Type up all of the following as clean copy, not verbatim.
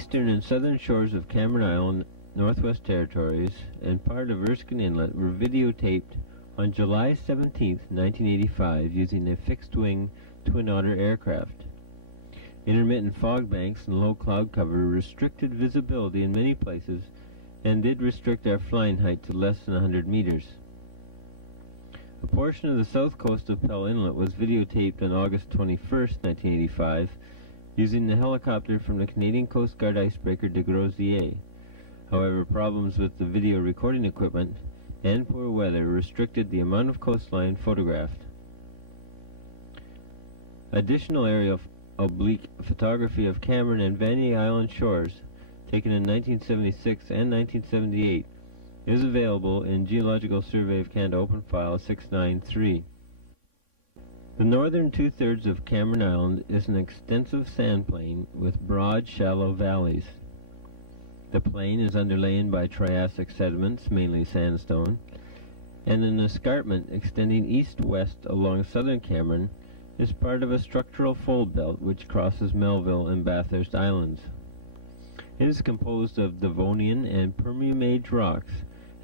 eastern and southern shores of Cameron Island, Northwest Territories, and part of Erskine Inlet were videotaped on July 17, 1985, using a fixed-wing twin-otter aircraft. Intermittent fog banks and low cloud cover restricted visibility in many places and did restrict our flying height to less than 100 meters. A portion of the south coast of Pell Inlet was videotaped on August 21, 1985, using the helicopter from the Canadian Coast Guard icebreaker de Grozier. However, problems with the video recording equipment and poor weather restricted the amount of coastline photographed. Additional aerial oblique photography of Cameron and Vanier Island shores, taken in 1976 and 1978, is available in Geological Survey of Canada Open File 693. The northern two-thirds of Cameron Island is an extensive sand plain with broad, shallow valleys. The plain is underlain by Triassic sediments, mainly sandstone, and an escarpment extending east-west along southern Cameron is part of a structural fold belt which crosses Melville and Bathurst Islands. It is composed of Devonian and Permian age rocks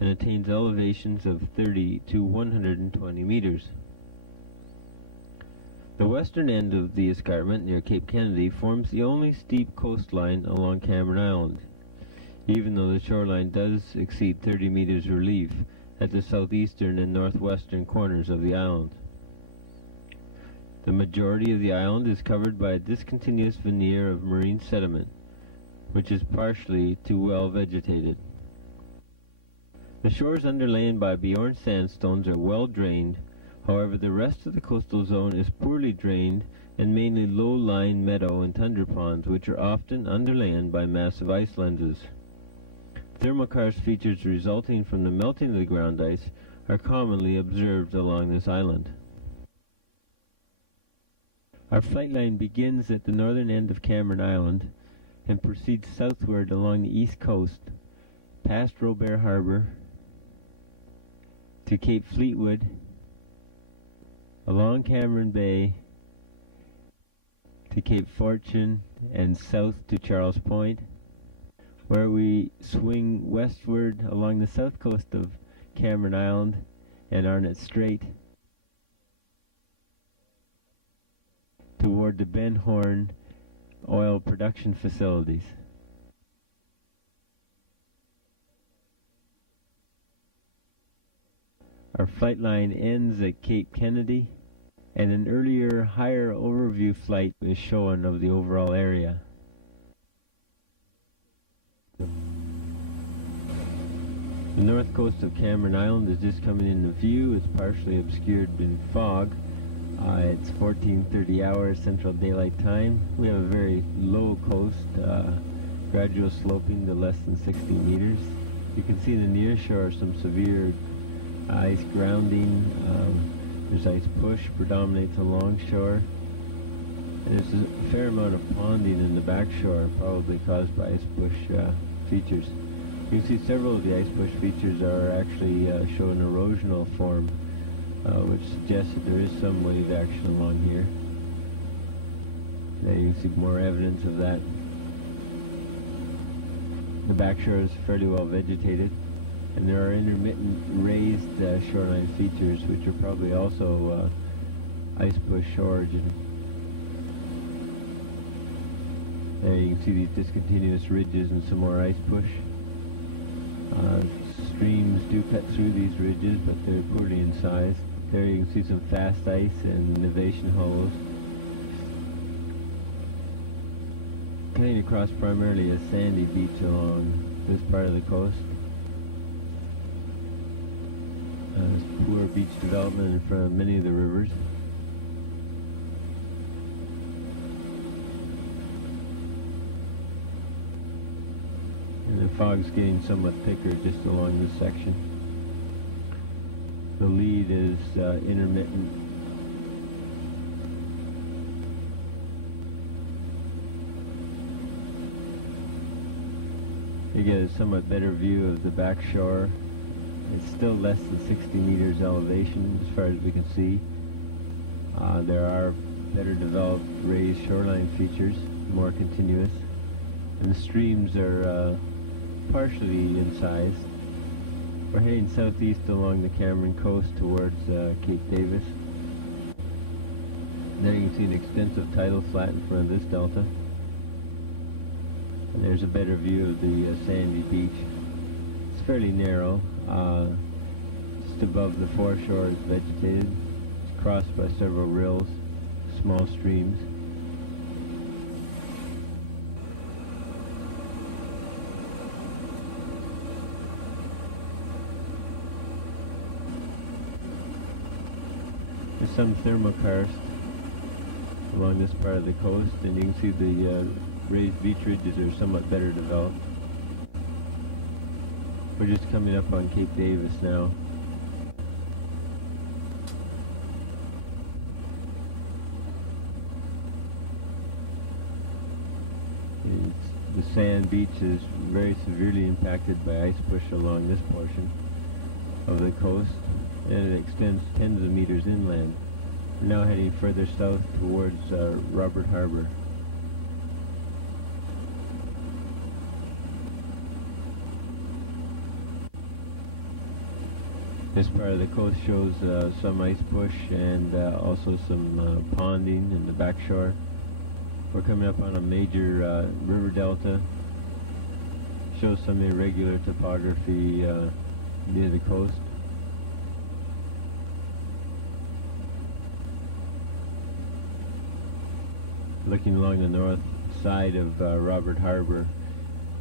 and attains elevations of 30 to 120 meters. The western end of the escarpment near Cape Kennedy forms the only steep coastline along Cameron Island, even though the shoreline does exceed 30 meters relief at the southeastern and northwestern corners of the island. The majority of the island is covered by a discontinuous veneer of marine sediment, which is partially to well vegetated. The shores underlain by Bjorn sandstones are well drained. However, the rest of the coastal zone is poorly drained and mainly low-lying meadow and tundra ponds, which are often underlain by massive ice lenses. Thermokarst features resulting from the melting of the ground ice are commonly observed along this island. Our flight line begins at the northern end of Cameron Island and proceeds southward along the east coast, past Robert Harbor, to Cape Fleetwood, along Cameron Bay, to Cape Fortune, and south to Charles Point, where we swing westward along the south coast of Cameron Island and Arnott Strait toward the Ben Horn oil production facilities. Our flight line ends at Cape Kennedy, and an earlier, higher overview flight is shown of the overall area. The north coast of Cameron Island is just coming into view. It's partially obscured in fog. It's 14:30 hours Central Daylight Time. We have a very low coast, gradual sloping to less than 60 meters. You can see in the near shore some severe ice grounding. There's ice push predominates along shore. And there's a fair amount of ponding in the back shore, probably caused by ice push features. You can see several of the ice push features are actually show an erosional form, which suggests that there is some wave action along here. There you can see more evidence of that. The back shore is fairly well vegetated, and there are intermittent raised shoreline features which are probably also ice push origin. There you can see these discontinuous ridges and some more ice push. Streams do cut through these ridges, but they're poorly in size. There you can see some fast ice and nevation hollows. Cutting across primarily a sandy beach along this part of the coast. Poor beach development in front of many of the rivers. And the fog's getting somewhat thicker just along this section. The lead is intermittent. You get a somewhat better view of the back shore. It's still less than 60 meters elevation as far as we can see. There are better developed raised shoreline features, more continuous. and the streams are partially incised. We're heading southeast along the Cameron coast towards Cape Davis. And there you can see an extensive tidal flat in front of this delta. And there's a better view of the sandy beach. It's fairly narrow. Just above the foreshore is vegetated. It's crossed by several rills, small streams. There's some thermokarst along this part of the coast, and you can see the raised beach ridges are somewhat better developed. We're just coming up on Cape Davis now. The sand beach is very severely impacted by ice push along this portion of the coast, and it extends tens of meters inland. We're now heading further south towards Robert Harbor. This part of the coast shows some ice push and also some ponding in the backshore. We're coming up on a major river delta. Shows some irregular topography near the coast. Looking along the north side of Robert Harbor,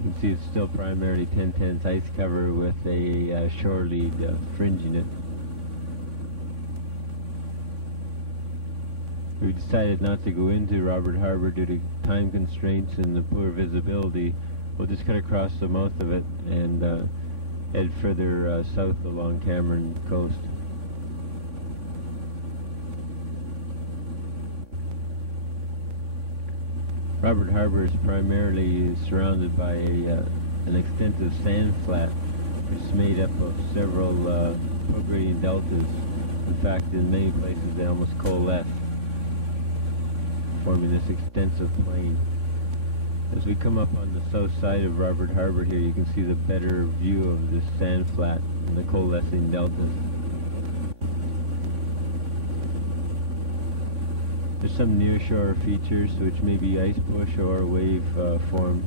you can see it's still primarily 10/10 ice cover with a shore lead fringing it. We decided not to go into Robert Harbor due to time constraints and the poor visibility. We'll just cut across the mouth of it and head further south along Cameron coast. Robert Harbor is primarily surrounded by an extensive sand flat, which is made up of several prograding deltas. In fact, in many places they almost coalesce, forming this extensive plain. As we come up on the south side of Robert Harbor here, you can see the better view of this sand flat and the coalescing deltas. There's some nearshore features which may be ice push or wave formed.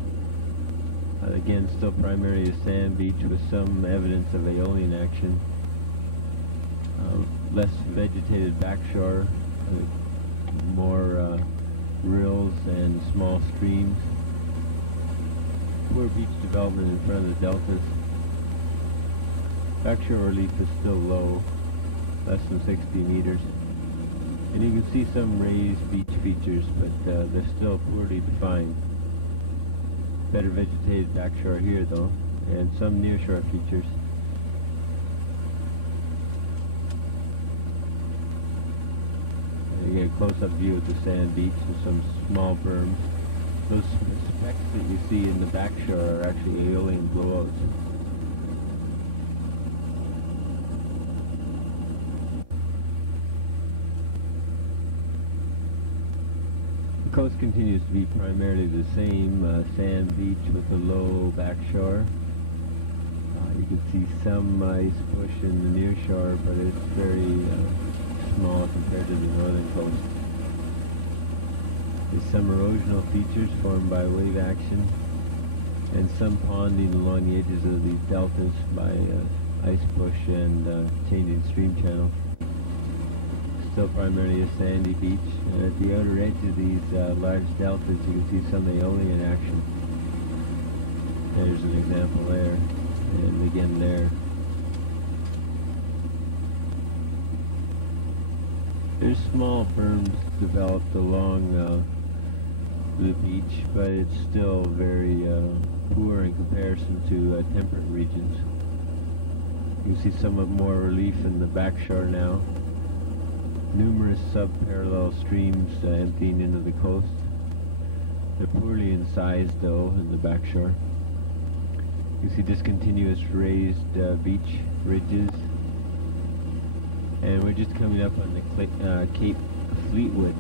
Again, still primarily a sand beach with some evidence of aeolian action. Less vegetated backshore, more rills and small streams. Poor beach development in front of the deltas. Backshore relief is still low, less than 60 meters. And you can see some raised beach features, but they're still poorly defined. Better vegetated backshore here though, and some nearshore features. And you get a close-up view of the sand beach and some small berms. Those specks that you see in the backshore are actually aeolian blowouts. The coast continues to be primarily the same sand beach with a low backshore. You can see some ice push in the near shore, but it's very small compared to the northern coast. There's some erosional features formed by wave action and some ponding along the edges of these deltas by ice push and changing stream channels. Still primarily a sandy beach, and at the outer edge of these large deltas you can see some aeolian action. There's an example there, and again there. There's small berms developed along the beach, but it's still very poor in comparison to temperate regions. You can see somewhat more relief in the backshore now. Numerous sub-parallel streams emptying into the coast. They're poorly incised though in the backshore. You see discontinuous raised beach ridges. And we're just coming up on the Cape Fleetwood.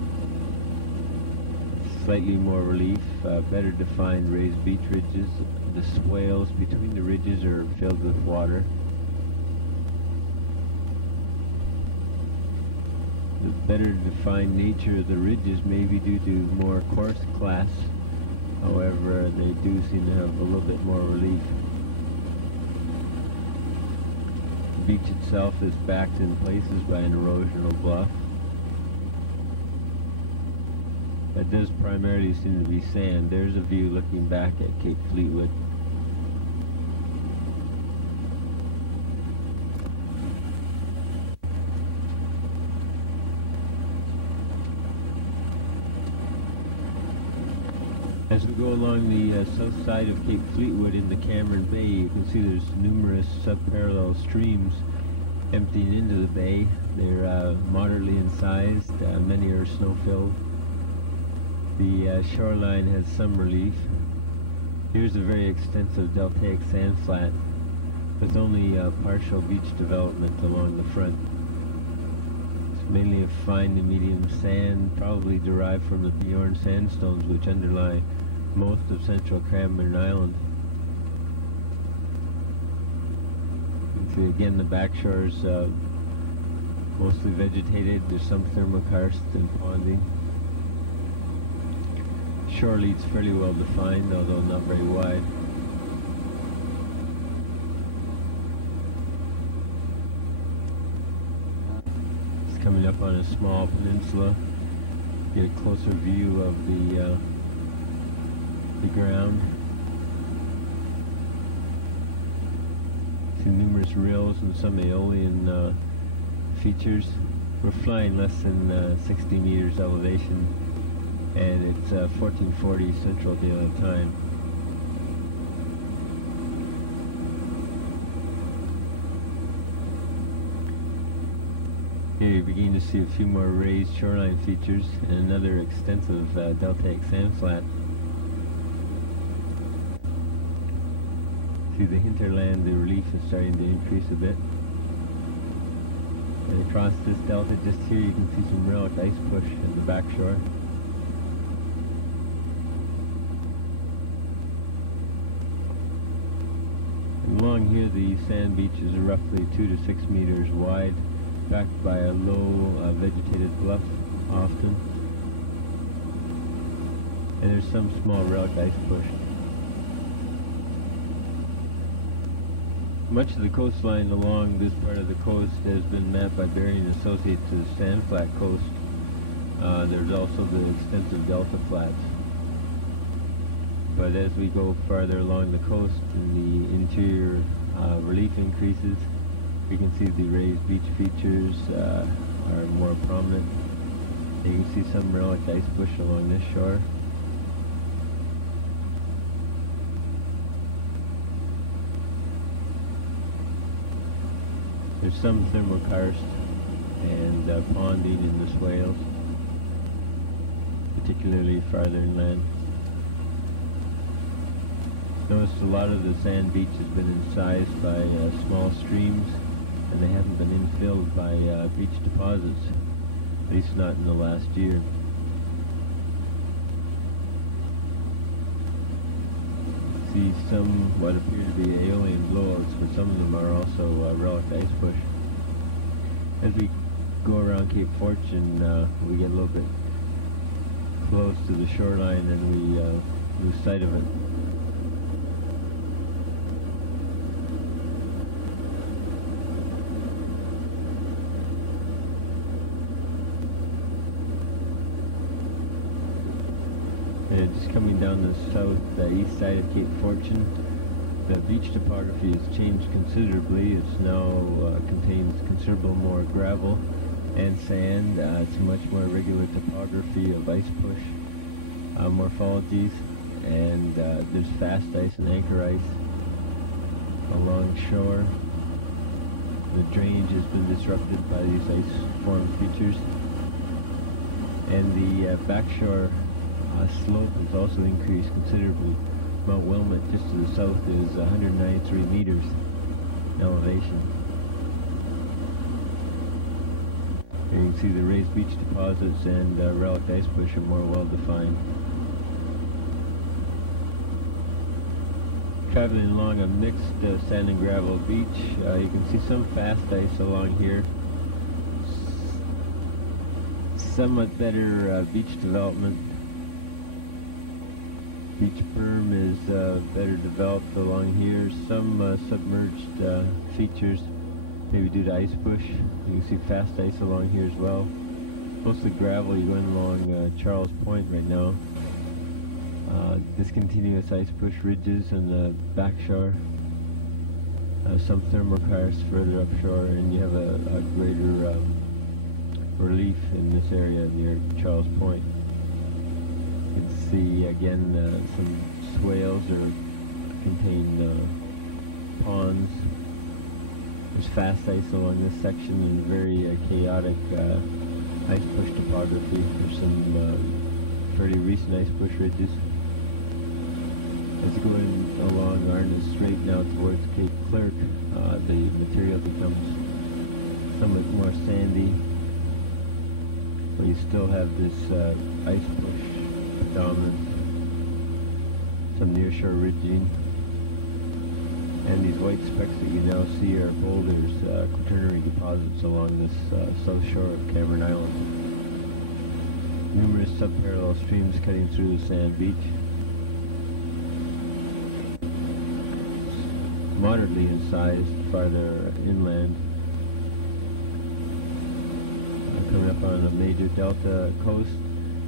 slightly more relief, better defined raised beach ridges. The swales between the ridges are filled with water. The better defined nature of the ridges may be due to more coarse glass. However, they do seem to have a little bit more relief. The beach itself is backed in places by an erosional bluff. That does primarily seem to be sand. There's a view looking back at Cape Fleetwood. As we go along the south side of Cape Fleetwood in the Cameron Bay, you can see there's numerous subparallel streams emptying into the bay. They're moderately incised, many are snow-filled. The shoreline has some relief. Here's a very extensive deltaic sand flat with only partial beach development along the front. It's mainly a fine to medium sand, probably derived from the Bjorn sandstones which underlie most of central Cameron Island. You can see again the back shore is mostly vegetated. There's some thermokarst and ponding. Shore lead's fairly well defined, although not very wide. It's coming up on a small peninsula. Get a closer view of the ground. See numerous rills and some aeolian features. We're flying less than 60 meters elevation, and it's 1440 Central Daylight Time. Here you begin to see a few more raised shoreline features and another extensive deltaic sand flat. See the hinterland, the relief is starting to increase a bit. And across this delta just here you can see some relic ice push in the back shore. And along here the sand beaches are roughly 2 to 6 meters wide, backed by a low vegetated bluff often. And there's some small relic ice push. Much of the coastline along this part of the coast has been mapped by Bering Associates as sand flat coast. There's also the extensive delta flats. But as we go farther along the coast and the interior relief increases, we can see the raised beach features are more prominent. And you can see some relic ice push along this shore. There's some thermokarst and ponding in the swales, particularly farther inland. Notice a lot of the sand beach has been incised by small streams, and they haven't been infilled by beach deposits, at least not in the last year. See some what appear to be aeolian blowouts, but some of them are also relic ice push. As we go around Cape Fortune, we get a little bit close to the shoreline and we lose sight of it. Just coming down the east side of Cape Fortune, the beach topography has changed considerably. It's now contains considerable more gravel and sand. It's a much more regular topography of ice push morphologies, and there's fast ice and anchor ice along shore. The drainage has been disrupted by these ice-formed features, and the backshore slope has also increased considerably. Mount Wilmot, just to the south, is 193 meters in elevation. Here you can see the raised beach deposits and relic ice push are more well defined. Traveling along a mixed sand and gravel beach, you can see some fast ice along here. Somewhat better beach development. Beach berm is better developed along here. Some submerged features, maybe due to ice push. You can see fast ice along here as well. Mostly gravel. You're going along Charles Point right now. Discontinuous ice push ridges on the back shore. Some thermal karsts further upshore, and you have a greater relief in this area near Charles Point. You can see again some swales or contain ponds. There's fast ice along this section and very chaotic ice push topography. There's some fairly recent ice push ridges. As you go along Arnott Strait now towards Cape Clerk, the material becomes somewhat more sandy, but you still have this ice push predominant, some nearshore ridging, and these white specks that you now see are boulders, quaternary deposits along this south shore of Cameron Island. Numerous subparallel streams cutting through the sand beach. Moderately in size, farther inland. Coming up on a major delta coast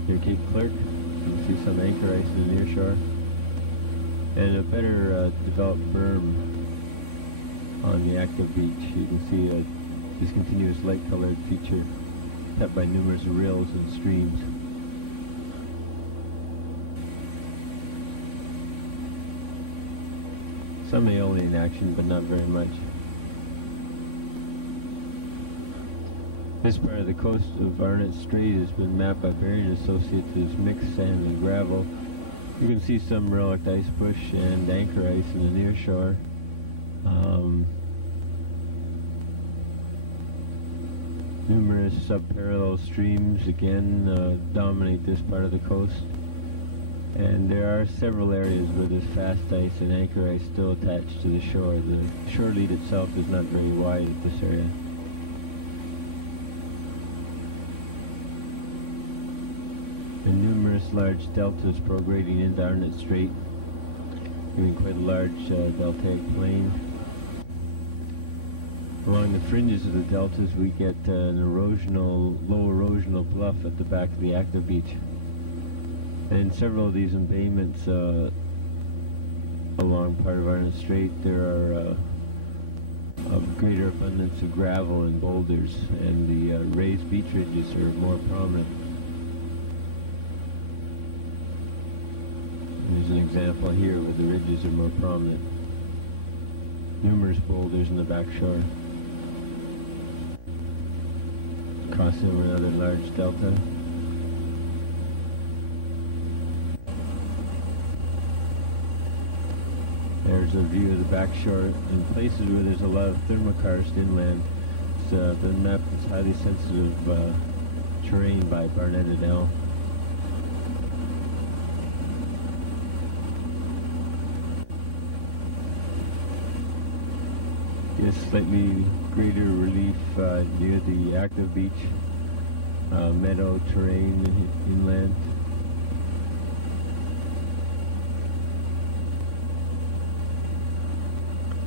near Cape Clerk, you can see some anchor ice in the nearshore, and a better developed berm on the active beach. You can see a discontinuous light-colored feature cut by numerous rills and streams. Some aeolian action, but not very much. This part of the coast of Arnott Strait has been mapped by Berry and Associates as mixed sand and gravel. You can see some relict ice push and anchor ice in the near shore. Numerous subparallel streams again dominate this part of the coast. And there are several areas where there's fast ice and anchor ice still attached to the shore. The shore lead itself is not very wide at this area. And numerous large deltas prograding into Arnott Strait, giving quite a large deltaic plain. Along the fringes of the deltas we get an low erosional bluff at the back of the active beach. And in several of these embayments along part of Arnott Strait, there are a greater abundance of gravel and boulders, and the raised beach ridges are more prominent. There's an example here where the ridges are more prominent. Numerous boulders in the back shore. Crossing over another large delta. There's a view of the back shore in places where there's a lot of thermokarst inland. It's been mapped as highly sensitive terrain by Barnett et al. Is slightly greater relief near the active beach, meadow terrain inland.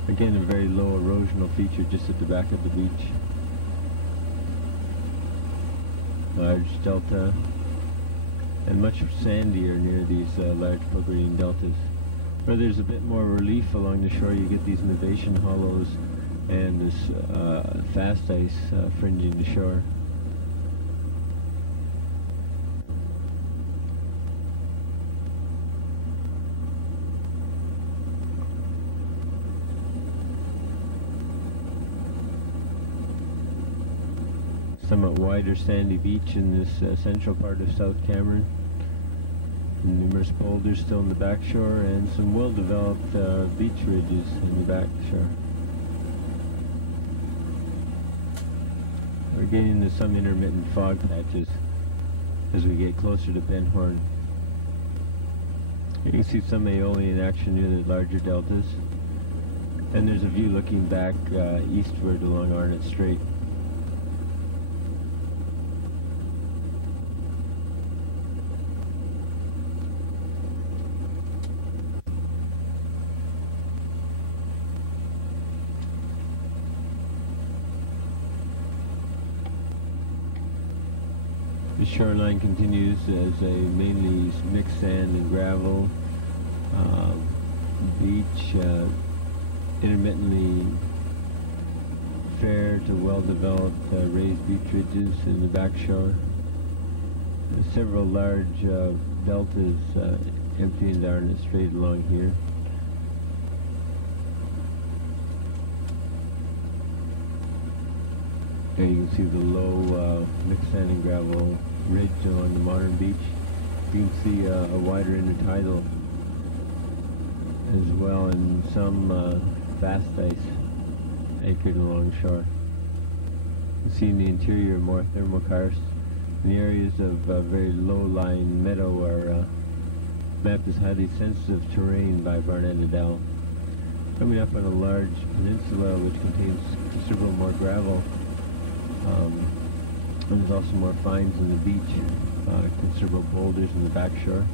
Again, a very low erosional feature just at the back of the beach. Large delta, and much sandier near these large prograding deltas. Where there's a bit more relief along the shore, you get these novation hollows and this fast ice fringing the shore. Somewhat wider sandy beach in this central part of South Cameron. Numerous boulders still in the back shore, and some well-developed beach ridges in the back shore. We're getting into some intermittent fog patches as we get closer to Ben Horn. You can see some aeolian action near the larger deltas. And there's a view looking back eastward along Arnott Strait. The shoreline continues as a mainly mixed sand and gravel beach, intermittently fair to well-developed raised beach ridges in the back shore. There's several large deltas emptying the Arnott Strait along here. There you can see the low mixed sand and gravel ridge along the modern beach. You can see a wider intertidal as well, and some fast ice anchored along shore. You can see in the interior more thermokarst. The areas of very low-lying meadow are mapped as highly sensitive terrain by Barnett et al. Coming up on a large peninsula which contains considerable more gravel. And there's also more finds on the beach, considerable boulders in the back shore.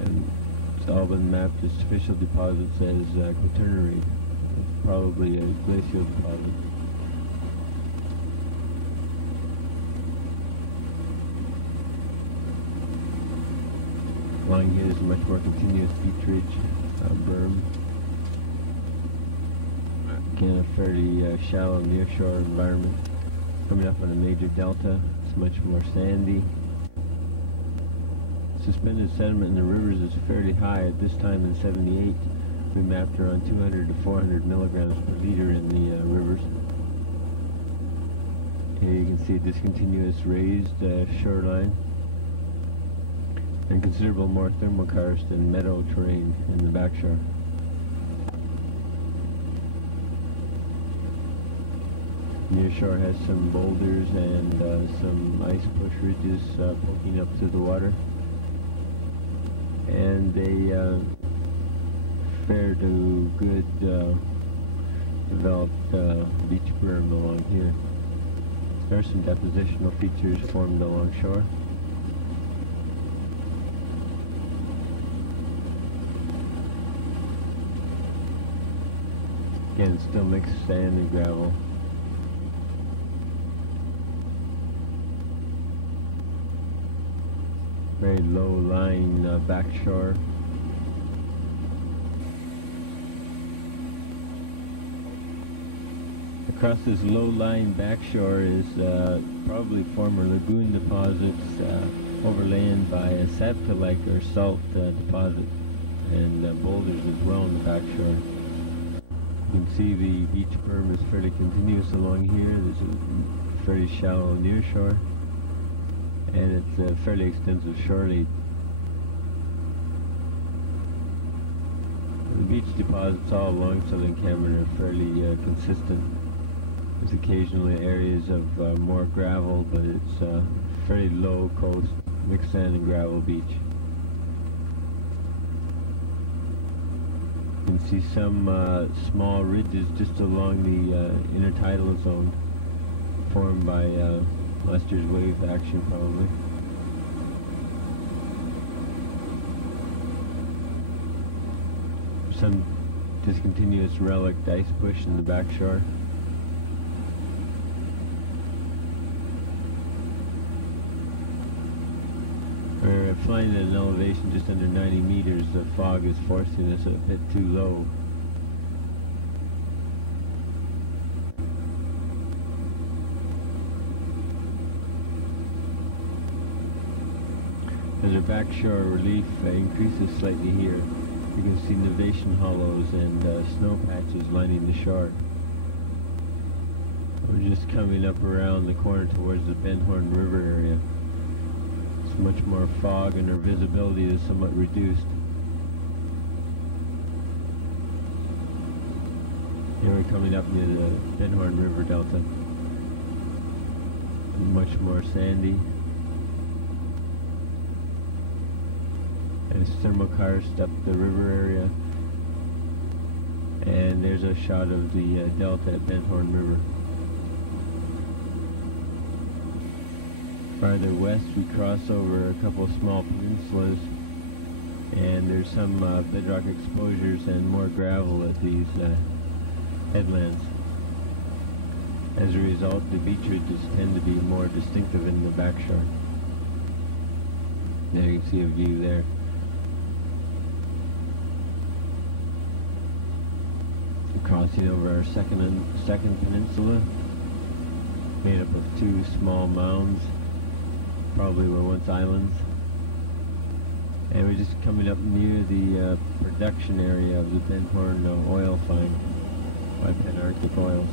And it's all been mapped as official deposits as quaternary, probably a glacial deposit. Along here is a much more continuous beach ridge, berm. Again, a fairly shallow nearshore environment. Coming up on a major delta, it's much more sandy. Suspended sediment in the rivers is fairly high. At this time in '78, we mapped around 200 to 400 milligrams per liter in the rivers. Here you can see discontinuous raised shoreline and considerable more thermokarst and meadow terrain in the backshore. Nearshore has some boulders and some ice push ridges poking up through the water, and a fair to good developed beach berm along here. There are some depositional features formed along shore. Again, still mixed sand and gravel. Very low-lying back shore. Across this low-lying back shore is probably former lagoon deposits overlain by a saprolite or salt deposit, and boulders as well in the back shore. You can see the beach berm is fairly continuous along here. There's a fairly shallow near shore, and it's a fairly extensive shore lead. The beach deposits all along southern Cameron are fairly consistent. There's occasionally areas of more gravel, but it's a fairly low coast, mixed sand and gravel beach. You can see some small ridges just along the intertidal zone formed by last year's wave action, probably. Some discontinuous relic ice push in the back shore. We're flying at an elevation just under 90 meters. The fog is forcing us a bit too low. As our backshore relief increases slightly here, you can see nevation hollows and snow patches lining the shore. We're just coming up around the corner towards the Ben Horn River area. It's much more fog and our visibility is somewhat reduced. Here we're coming up near the Ben Horn River Delta. Much more sandy. There's thermal karst up the river area, and there's a shot of the delta at Bent Horn River. Farther west we cross over a couple small peninsulas, and there's some bedrock exposures and more gravel at these headlands. As a result, the beach ridges tend to be more distinctive in the backshore. There you can see a view there. Crossing over our second peninsula, made up of two small mounds, probably were once islands. And we're just coming up near the production area of the Bent Horn oil find by Arctic Oils.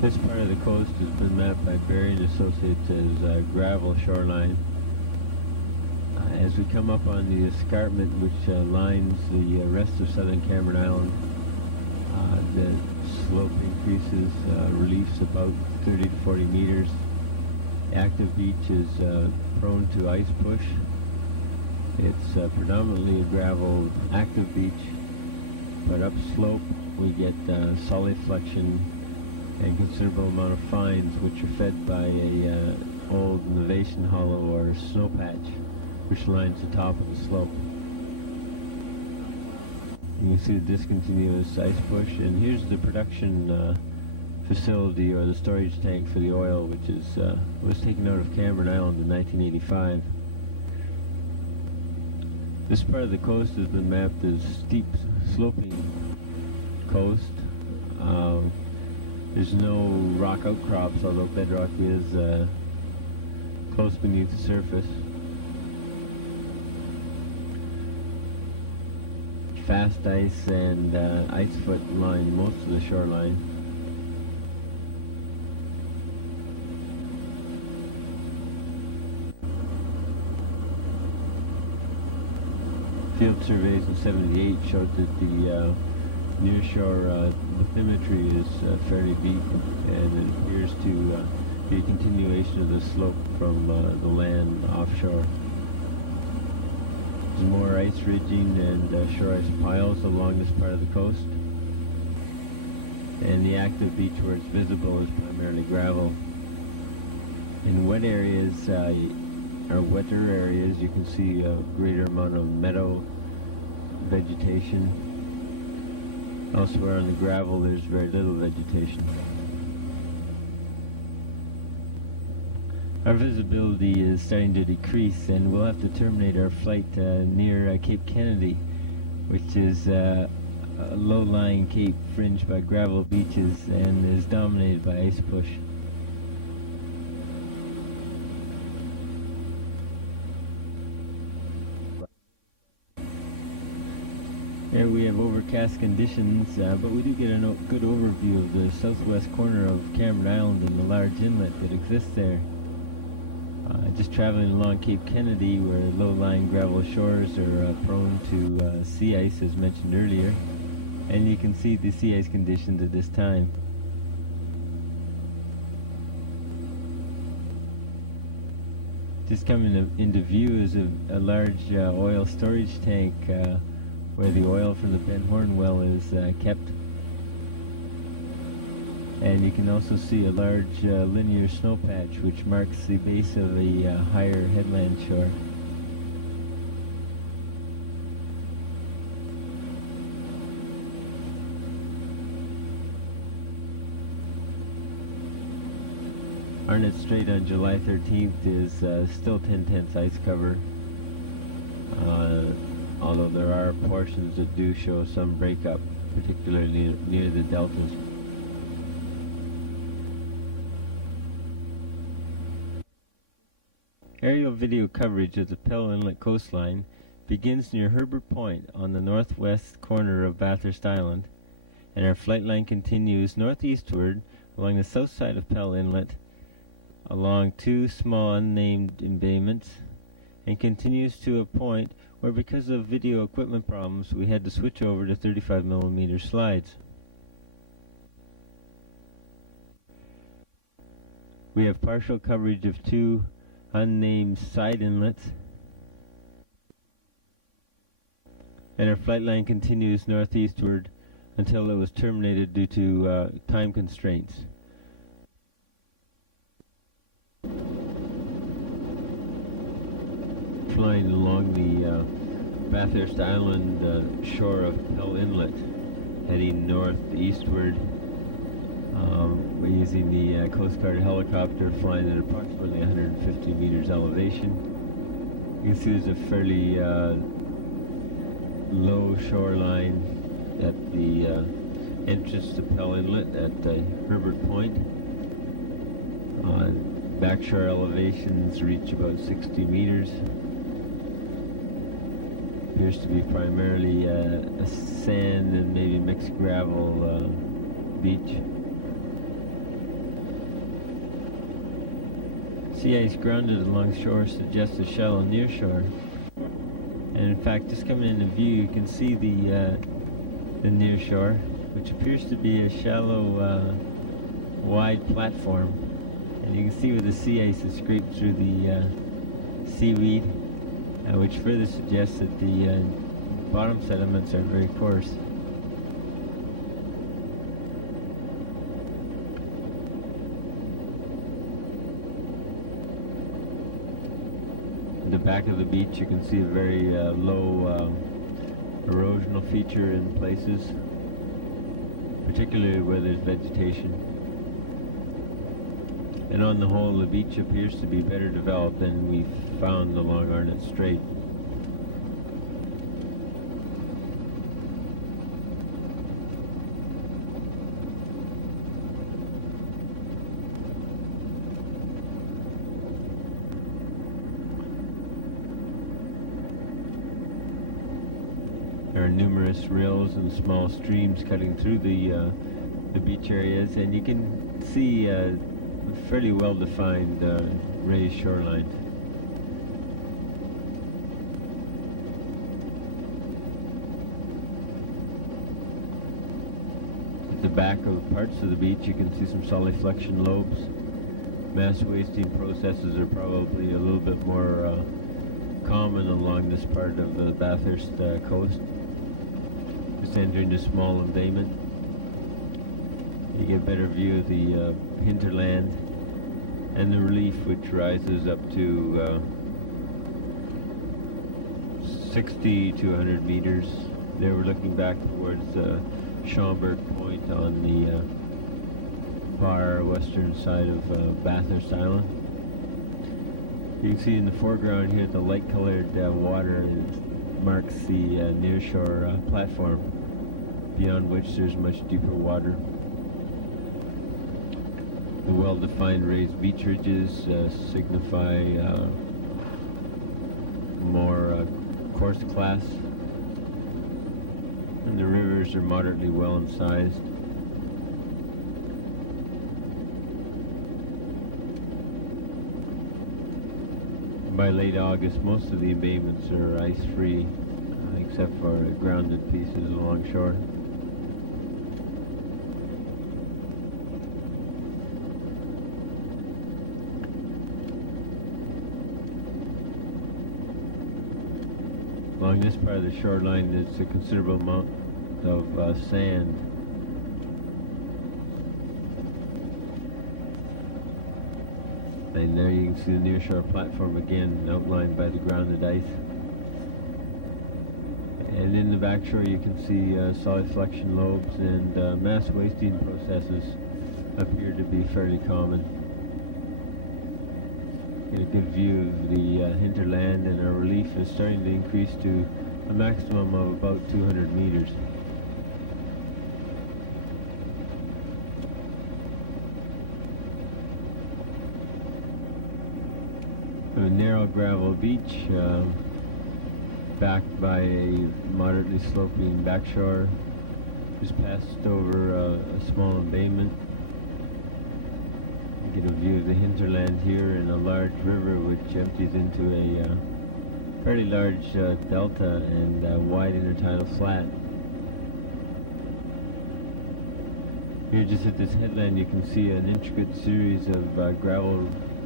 This part of the coast has been mapped by Berry & Associates as gravel shoreline. As we come up on the escarpment which lines the rest of southern Cameron Island, the slope increases, relief's about 30 to 40 meters. Active beach is prone to ice push. It's predominantly a gravel active beach, but upslope we get solifluction and considerable amount of fines, which are fed by a old innovation hollow or snow patch, which lines the top of the slope. You can see the discontinuous ice push, and here's the production facility or the storage tank for the oil, which is was taken out of Cameron Island in 1985. This part of the coast has been mapped as steep sloping coast. There's no rock outcrops, although bedrock is close beneath the surface. Fast ice and ice foot line most of the shoreline. Field surveys in '78 showed that the nearshore bathymetry is fairly deep, and it appears to be a continuation of the slope from the land offshore. There's more ice ridging and shore ice piles along this part of the coast, and the active beach where it's visible is primarily gravel. In wet areas, or wetter areas, you can see a greater amount of meadow vegetation. Elsewhere on the gravel there's very little vegetation. Our visibility is starting to decrease, and we'll have to terminate our flight near Cape Kennedy, which is a low-lying cape fringed by gravel beaches and is dominated by ice push. Here we have overcast conditions, but we do get a good overview of the southwest corner of Cameron Island and the large inlet that exists there. Just traveling along Cape Kennedy, where low-lying gravel shores are prone to sea ice, as mentioned earlier, and you can see the sea ice conditions at this time. Just coming into view is a large oil storage tank where the oil from the Bent Horn well is kept. And you can also see a large linear snow patch which marks the base of a higher headland shore. Arnott Strait on July 13th is still 10/10 ice cover, although there are portions that do show some breakup, particularly near the deltas. Aerial video coverage of the Pell Inlet coastline begins near Herbert Point on the northwest corner of Bathurst Island, and our flight line continues northeastward along the south side of Pell Inlet, along two small unnamed embayments, and continues to a point where, because of video equipment problems, we had to switch over to 35mm slides. We have partial coverage of 2 unnamed side inlets, and our flight line continues northeastward until it was terminated due to time constraints. Flying along the Bathurst Island shore of Pell Inlet, heading northeastward. We're using the Coast Guard helicopter, flying at approximately 150 meters elevation. You can see there's a fairly low shoreline at the entrance to Pell Inlet at Herbert Point. Backshore elevations reach about 60 meters. Appears to be primarily a sand and maybe mixed gravel beach. Sea ice grounded along shore suggests a shallow near shore. And in fact, just coming into view, you can see the near shore, which appears to be a shallow, wide platform. And you can see where the sea ice has scraped through the seaweed, which further suggests that the bottom sediments are very coarse. At the back of the beach, you can see a very low erosional feature in places, particularly where there's vegetation. And on the whole, the beach appears to be better developed than we found along Arnott Strait. There are numerous rills and small streams cutting through the beach areas, and you can see fairly well-defined raised shorelines. At the back of parts of the beach, you can see some solifluction lobes. Mass wasting processes are probably a little bit more common along this part of the Bathurst coast. Just entering a small embayment, you get a better view of the hinterland and the relief, which rises up to 60 to 100 meters. There we're looking back towards Schomburg Point on the far western side of Bathurst Island. You can see in the foreground here the light-colored water marks the nearshore platform, beyond which there's much deeper water. The well-defined raised beach ridges signify more coarse class, and the rivers are moderately well incised. By late August, most of the embayments are ice-free, except for grounded pieces along shore. Along this part of the shoreline, there's a considerable amount of sand. And there you can see the nearshore platform again, outlined by the grounded ice. And in the backshore, you can see solifluction lobes, and mass wasting processes appear to be fairly common. Get a good view of the hinterland, and our relief is starting to increase to a maximum of about 200 meters. A narrow gravel beach, backed by a moderately sloping backshore, just passed over a small embayment. You get a view of the hinterland here and a large river which empties into a fairly large delta and wide intertidal flat. Here just at this headland you can see an intricate series of gravel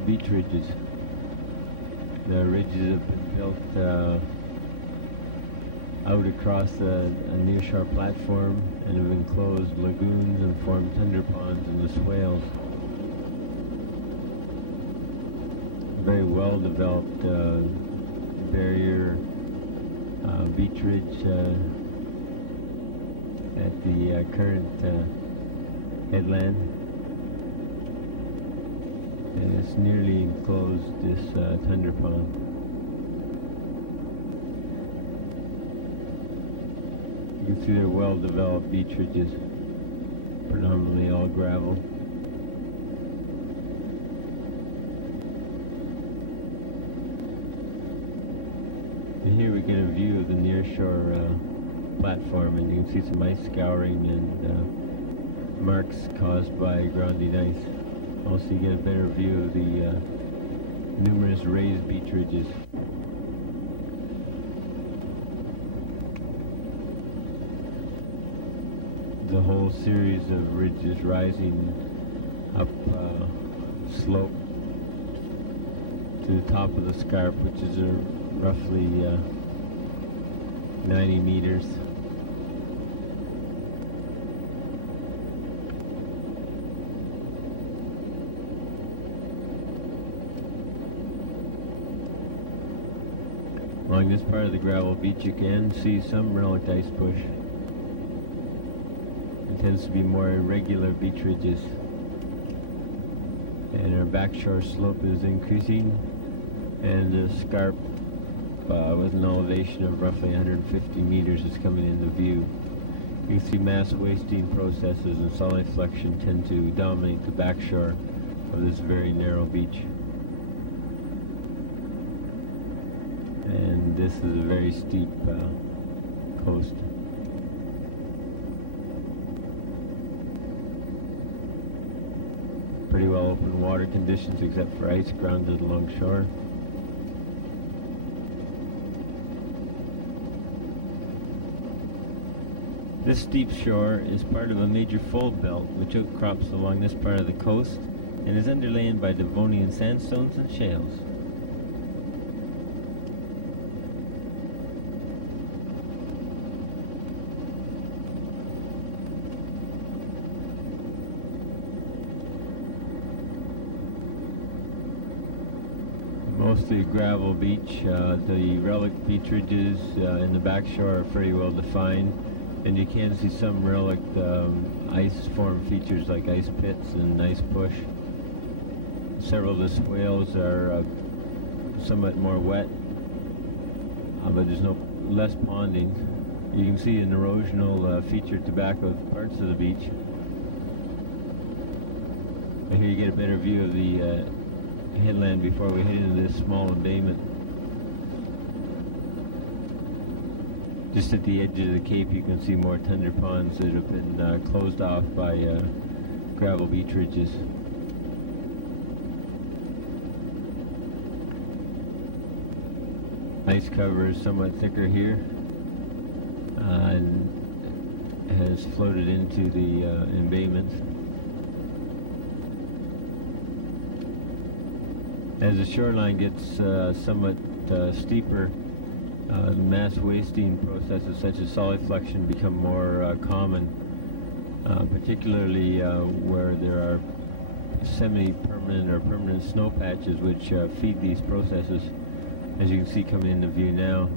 beach ridges. The ridges have been built out across a nearshore platform and have enclosed lagoons and formed tundra ponds in the swales. Very well developed barrier beach ridge at the current headland. And it's nearly enclosed this tundra pond. You can see they're well-developed beach ridges, predominantly all gravel. And here we get a view of the nearshore platform, and you can see some ice scouring and marks caused by grounding ice. Also, you get a better view of the numerous raised beach ridges. The whole series of ridges rising up slope to the top of the scarp, which is roughly 90 meters. Along this part of the gravel beach you can see some relic ice push. It tends to be more irregular beach ridges. And our backshore slope is increasing, and the scarp with an elevation of roughly 150 meters is coming into view. You can see mass wasting processes and solid flexion tend to dominate the backshore of this very narrow beach. And this is a very steep coast. Pretty well open water conditions except for ice grounded along shore. This steep shore is part of a major fold belt which outcrops along this part of the coast and is underlain by Devonian sandstones and shales. Mostly gravel beach. The relic beach ridges in the backshore are pretty well defined, and you can see some relic ice form features like ice pits and ice push. Several of the swales are somewhat more wet, but there's less ponding. You can see an erosional feature at the back of parts of the beach. And here you get a better view of the headland before we head into this small embayment. Just at the edge of the cape you can see more tundra ponds that have been closed off by gravel beach ridges. Ice cover is somewhat thicker here and has floated into the embayment. As the shoreline gets somewhat steeper, mass wasting processes such as solid flexion become more common, particularly where there are semi-permanent or permanent snow patches which feed these processes, as you can see coming into view now.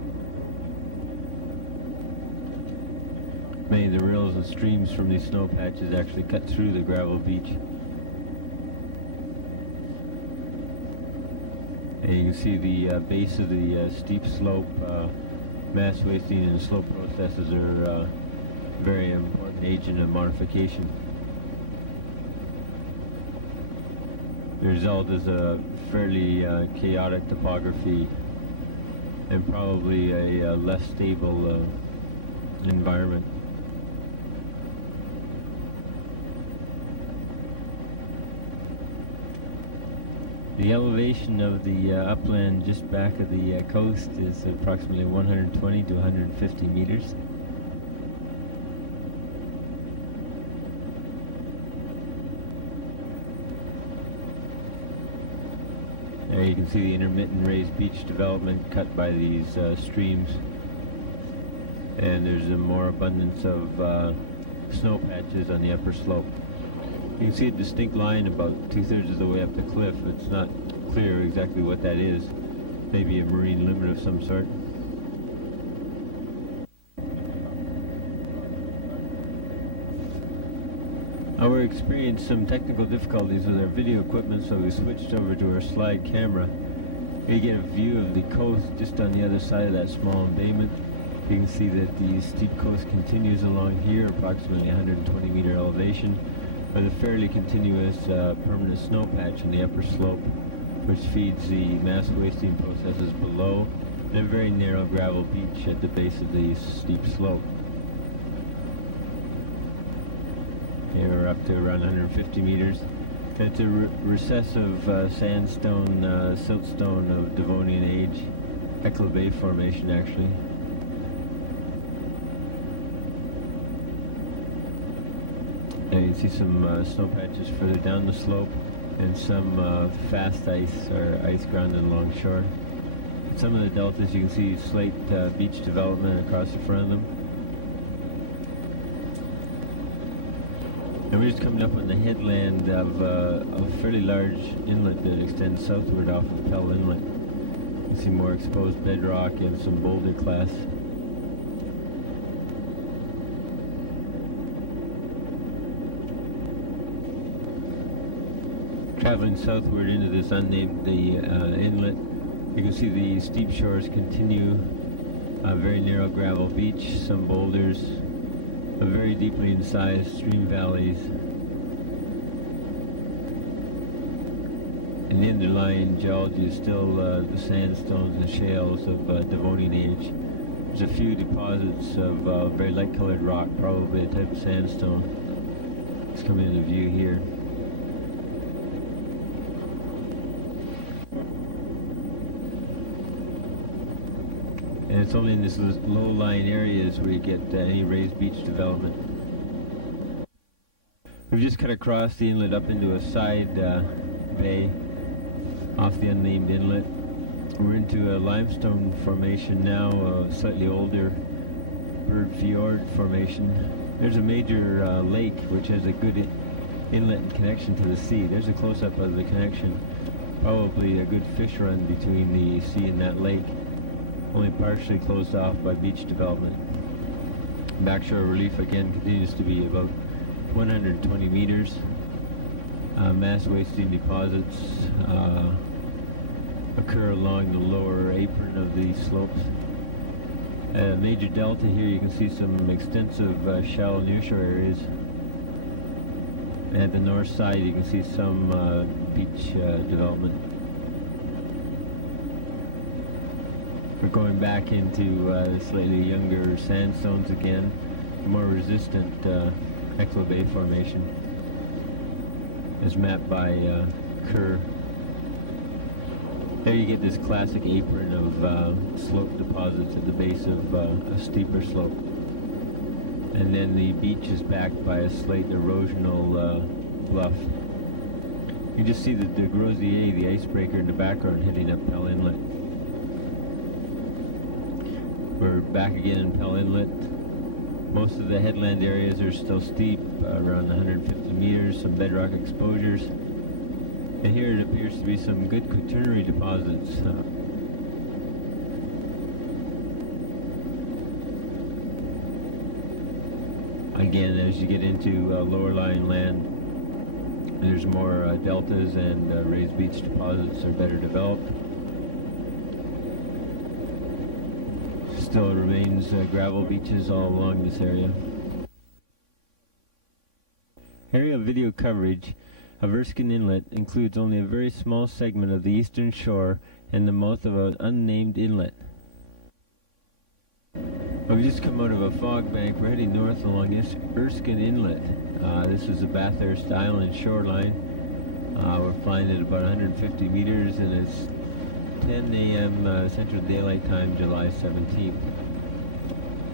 Many of the rills and streams from these snow patches actually cut through the gravel beach. And you can see the base of the steep slope. Mass wasting and slope processes are a very important agent of modification. The result is a fairly chaotic topography and probably a less stable environment. The elevation of the upland just back of the coast is approximately 120 to 150 meters. You can see the intermittent raised beach development cut by these streams, and there's a more abundance of snow patches on the upper slope. You can see a distinct line about 2/3 of the way up the cliff. It's not clear exactly what that is. Maybe a marine limit of some sort. We experienced some technical difficulties with our video equipment, so we switched over to our slide camera. You get a view of the coast just on the other side of that small embayment. You can see that the steep coast continues along here, approximately 120 meter elevation, with a fairly continuous permanent snow patch on the upper slope, which feeds the mass wasting processes below, and a very narrow gravel beach at the base of the steep slope. Here we're up to around 150 meters. It's a recessive sandstone, siltstone of Devonian age, Hecla Bay Formation actually. And you can see some snow patches further down the slope, and some fast ice or ice grounded along shore. Some of the deltas you can see slate beach development across the front of them. And we're just coming up on the headland of a fairly large inlet that extends southward off of Pell Inlet. You can see more exposed bedrock and some boulder class. Traveling southward into this unnamed inlet, you can see the steep shores continue, a very narrow gravel beach, some boulders, very deeply incised stream valleys, and the underlying geology is still the sandstones and shales of Devonian age. There's a few deposits of very light colored rock, probably a type of sandstone. It's coming into view here. And it's only in these low-lying areas where you get any raised beach development. We've just cut across the inlet up into a side bay off the unnamed inlet. We're into a limestone formation now, a slightly older bird fjord formation. There's a major lake which has a good inlet and connection to the sea. There's a close-up of the connection. Probably a good fish run between the sea and that lake, only partially closed off by beach development. Backshore relief again continues to be about 120 meters. Mass wasting deposits occur along the lower apron of the slopes. At a major delta here you can see some extensive shallow nearshore areas. At the north side you can see some beach development. We're going back into slightly younger sandstones again, more resistant Hecla Bay Formation, as mapped by Kerr. There you get this classic apron of slope deposits at the base of a steeper slope. And then the beach is backed by a slate erosional bluff. You just see the Grosier, the icebreaker in the background, heading up Pell Inlet. We're back again in Pell Inlet. Most of the headland areas are still steep, around 150 meters, some bedrock exposures. And here it appears to be some good quaternary deposits. Again, as you get into lower lying land, there's more deltas, and raised beach deposits are better developed. Still remains gravel beaches all along this area. Aerial video coverage of Erskine Inlet includes only a very small segment of the eastern shore and the mouth of an unnamed inlet. We've just come out of a fog bank. We're heading north along this Erskine Inlet. This is the Bathurst Island shoreline. We're flying at about 150 meters, and it's 10 a.m. Central Daylight Time, July 17th.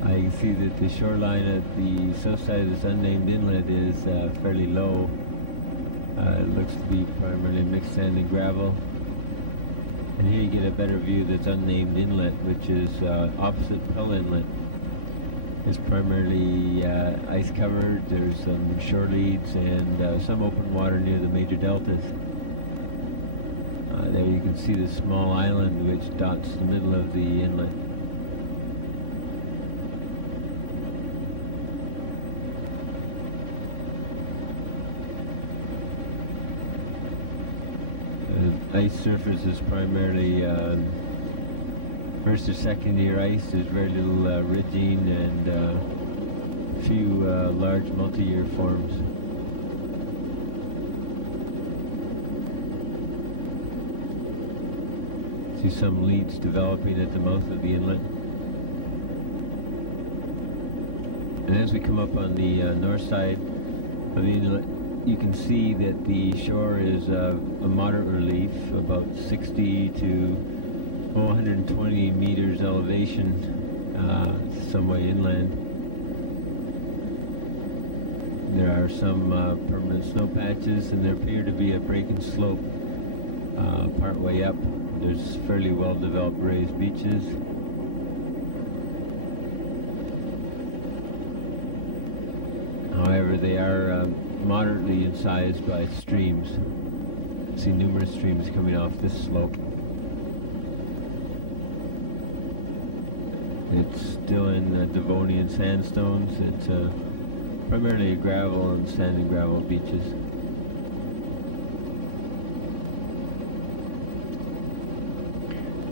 You can see that the shoreline at the south side of this unnamed inlet is fairly low. It looks to be primarily mixed sand and gravel. And here you get a better view that's unnamed inlet, which is opposite Pell Inlet. It's primarily ice covered. There's some shore leads and some open water near the major deltas. There you can see the small island which dots the middle of the inlet. The ice surface is primarily first or second year ice. There's very little ridging and a few large multi-year forms. See some leads developing at the mouth of the inlet. And as we come up on the north side of the inlet, you can see that the shore is a moderate relief, about 60 to 120 meters elevation, some way inland. There are some permanent snow patches, and there appear to be a break and slope part way up. There's fairly well developed raised beaches. However, they are moderately incised by streams. You see numerous streams coming off this slope. It's still in Devonian sandstones. It's primarily gravel and sand and gravel beaches.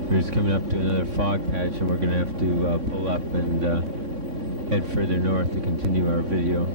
We're just coming up to another fog patch, and we're going to have to pull up and head further north to continue our video.